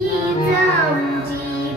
हीच आमची